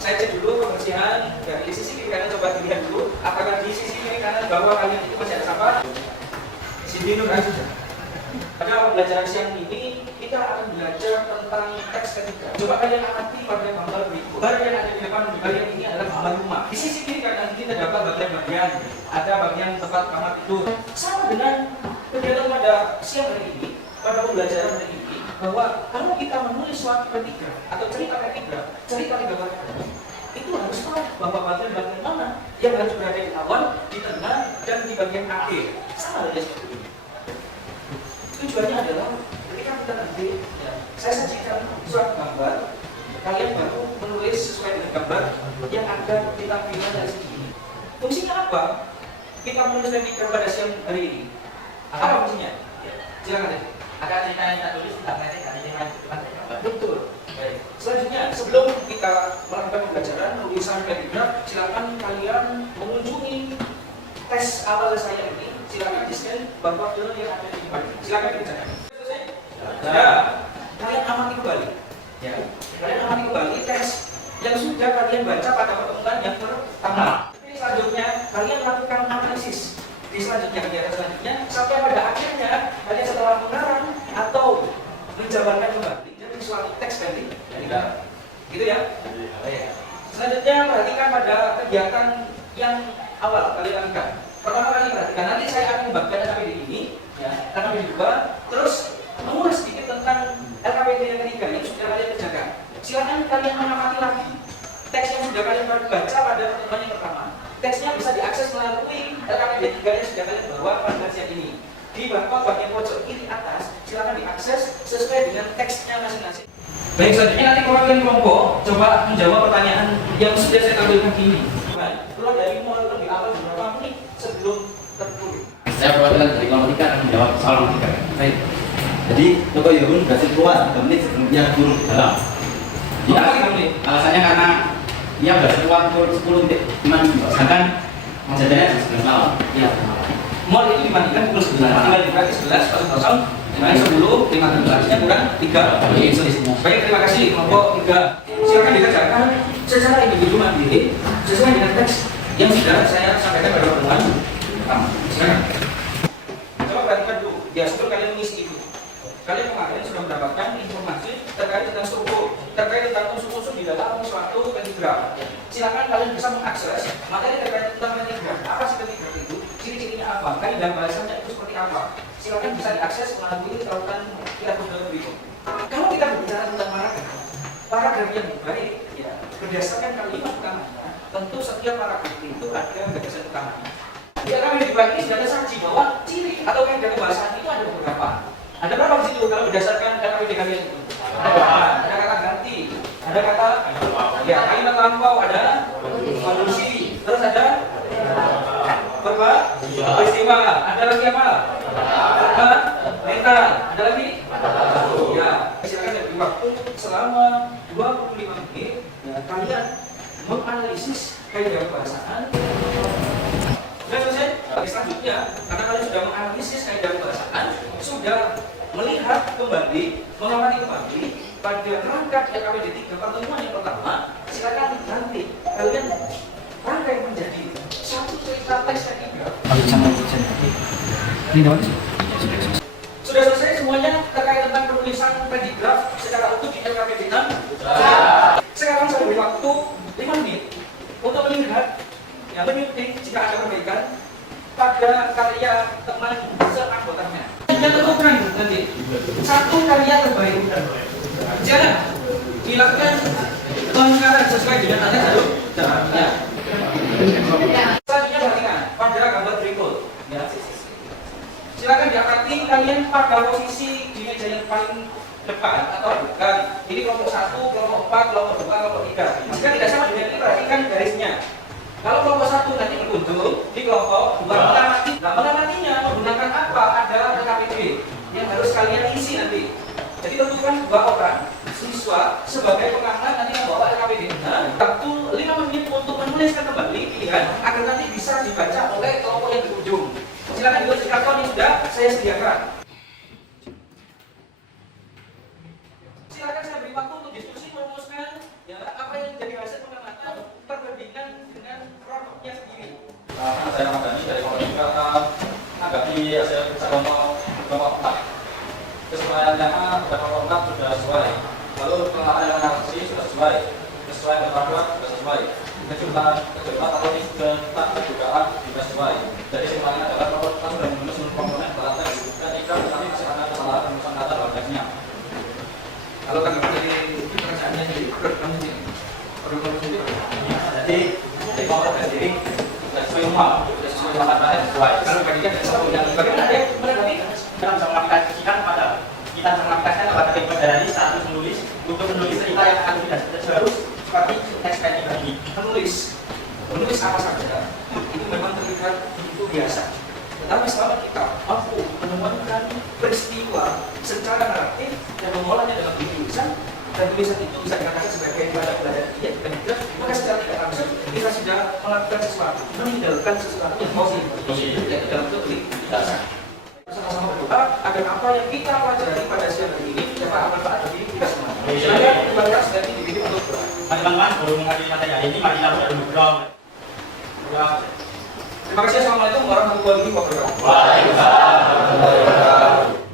Saya cek dulu kebersihan dari sisi kiri kanan, coba dilihat dulu apakah di sisi kiri kanan bawah kalian itu masih ada sampah. Sini dulu aja. Pada pembelajaran siang ini kita akan belajar tentang teks ketiga. Coba kalian amati pada gambar berikut. Gambar yang ada di depan kalian ini adalah gambar rumah. Di sisi kiri kanan kita dapat bagian-bagian, ada bagian tempat kamar tidur. Sama dengan kegiatan pada siang hari ini, pada pembelajaran hari ini, bahwa kalau kita menulis suatu ketiga atau cerita ketiga bagian, itu harus tahu bahwa bagian-bagian mana yang harus berada di awal, di tengah, dan di bagian akhir. Sama saja seperti ini. Tujuannya adalah ketika kita nanti saya sajikan suatu gambar, kalian baru menulis sesuai dengan gambar yang ada di tampilan dari sini. Fungsinya apa? Kita menulis ketiga pada siang hari ini. Apa fungsinya? Silakan deh. Ada cerita yang kita tulis tidak ada cerita yang betul. Baik. Selanjutnya, sebelum kita melakukan pembelajaran tulisan ketiga, silakan kalian mengunjungi tes awal saya ini. Silakan di-scan barcode yang ada di depan. Silakan dikerjakan. Selesai? Ya. Kalian amati kembali. Ya. Kalian amati kembali tes yang sudah kalian baca pada pertemuan yang pertama. Ini selanjutnya kalian lakukan analisis. Di kegiatan selanjutnya sampai pada akhirnya kalian setelah mengarang atau menjabarkan kembali dari suatu teks tadi. Gitu ya. Selanjutnya perhatikan pada kegiatan yang awal kalian lakukan. Pertama kali perhatikan, nanti saya akan membagikan LKPD ini, ya, LKPD 2, terus mengulas sedikit tentang LKPD yang ketiga yang sudah kalian kerjakan. Silakan kalian mengamati lagi teks yang sudah kalian baca pada pertemuan yang pertama. Teksnya bisa diakses melalui LKPD 3 yang sudah kalian bawa pada siang ini. Di bagian pojok kiri atas, silakan diakses sesuai dengan teksnya masing-masing. Baik, selanjutnya nanti kelompok coba menjawab pertanyaan yang sudah saya tampilkan ini. Keluar dari mulai lebih awal beberapa menit sebelum tertulis. Saya perwakilan dari kelompok 3 akan menjawab soal logika. Baik. Jadi Toko Yohun berhasil keluar 3 menit sebelumnya turun ke dalam. Kenapa 3 menit? Alasannya karena ia berhasil keluar pukul 10 menit, sedangkan kejadiannya di 9 malam. Ya. Mall itu dimatikan pukul 9. Tinggal dipakai 11 kosong. 10, 15-nya kurang 3. Baik, terima kasih kelompok 3. Silakan dikerjakan secara individu mandiri sesuai dengan teks yang sudah saya sampaikan pada pertemuan pertama. Silakan. Coba perhatikan dulu. Ya, sebelum kalian mengisi itu, kalian kemarin sudah mendapatkan informasi terkait tentang struktur, terkait tentang unsur-unsur di dalam suatu ketigraf. Silakan kalian bisa mengakses materi terkait tentang ketigraf. Apa sih ketigraf itu? Ciri-cirinya apa? Kaidah bahasanya itu seperti apa? Silakan bisa diakses melalui tautan kita berikut. Kalau kita berbicara tentang paragraf yang baik, ya, berdasarkan kalimat utamanya, tentu setiap paragraf itu ada gagasan utamanya. Di LKPD ini sudah ada saksi bahwa ciri atau kaidah bahasaan itu ada beberapa. Ada berapa di situ kalau berdasarkan LKPD kalian itu? Ada kata ganti, ada kata ya kalimat lampau, ada kondisi, terus ada peristiwa, ada lagi apa? Mental, ada lagi? Ya, silakan beri waktu selama 25 menit. Ya, kalian menganalisis kaidah bahasaan. Sudah selesai? Selanjutnya, karena kalian sudah menganalisis kaidah bahasaan, sudah melihat kembali, mengamati kembali pada rangka LKPD 3 pertemuan yang pertama, silakan nanti kalian rangkai menjadi satu cerita teks ketiga. Sudah selesai semuanya terkait tentang penulisan ketigraf secara utuh di LKPD 6. Sekarang saya beri waktu 5 menit untuk melihat yang mengikuti jika ada perbaikan pada karya teman seanggotanya. Yang tentukan nanti satu karya terbaik. Jangan dilakukan pengingkaran sesuai dengan tanda jalur caranya. Selanjutnya perhatikan pada gambar berikut. Ya. Silakan diamati kalian pada posisi di meja yang paling depan atau bukan. Ini kelompok 1, kelompok 4, kelompok 2, kelompok 3. Jika tidak sama dengan ini, perhatikan garisnya. Kalau kelompok 1 nanti berkunjung di kelompok 2 mengamati. Nah, mengamatinya menggunakan apa? Ada LKPD yang harus kalian isi nanti. Jadi tentukan 2 orang siswa sebagai pengamat nanti membawa LKPD. Nah, waktu 5 menit untuk menuliskan kembali pilihan agar nanti bisa dibaca oleh kelompok yang berkunjung. Silakan ditulis di karton yang sudah saya sediakan. Silakan saya beri waktu untuk diskusi merumuskan ya, apa yang jadi hasil pengamatan. saya Ramadhani dari Komisi menanggapi hasil kelompok 4. Kesesuaiannya kelompok 4 sudah sesuai. Lalu penelaran yang analisis sudah sesuai. Sesuai ketentuan sudah sesuai. Kejutan atau kejutan kejutaan juga sesuai. Jadi semuanya adalah kita sudah memenuhi seluruh komponen peralatan ketika tetapi masih ada kesalahan penulisan kata dalam teksnya. Kalau kan dari pekerjaannya jadi program sendiri. Jadi kelompok sendiri sudah sesuai semua. Sudah sesuai sama sesuai. Kalau pendidikan yang bagaimana ya? Kita bisa mengaplikasikan kepada kepada kepada status menulis untuk menulis cerita yang akan tidak harus seperti teks kayak ini. Menulis apa saja itu memang terlihat itu biasa. Tapi selama kita mampu menemukan peristiwa secara naratif dan mengolahnya dalam tulisan, dan tulisan itu bisa dikatakan sebagai pelajaran iya dan tidak, maka secara tidak langsung kita sudah melakukan sesuatu, meninggalkan sesuatu yang positif dalam bentuk tulisan. Sama-sama berdoa agar apa yang kita pelajari pada siang hari ini dapat bermanfaat bagi kita semua. Silakan dibahas nanti di video untuk doa. Teman-teman, baru menghadiri materi hari ini, mari kita berdoa. Terima kasih. Assalamualaikum warahmatullahi wabarakatuh. Waalaikumsalam warahmatullahi wabarakatuh.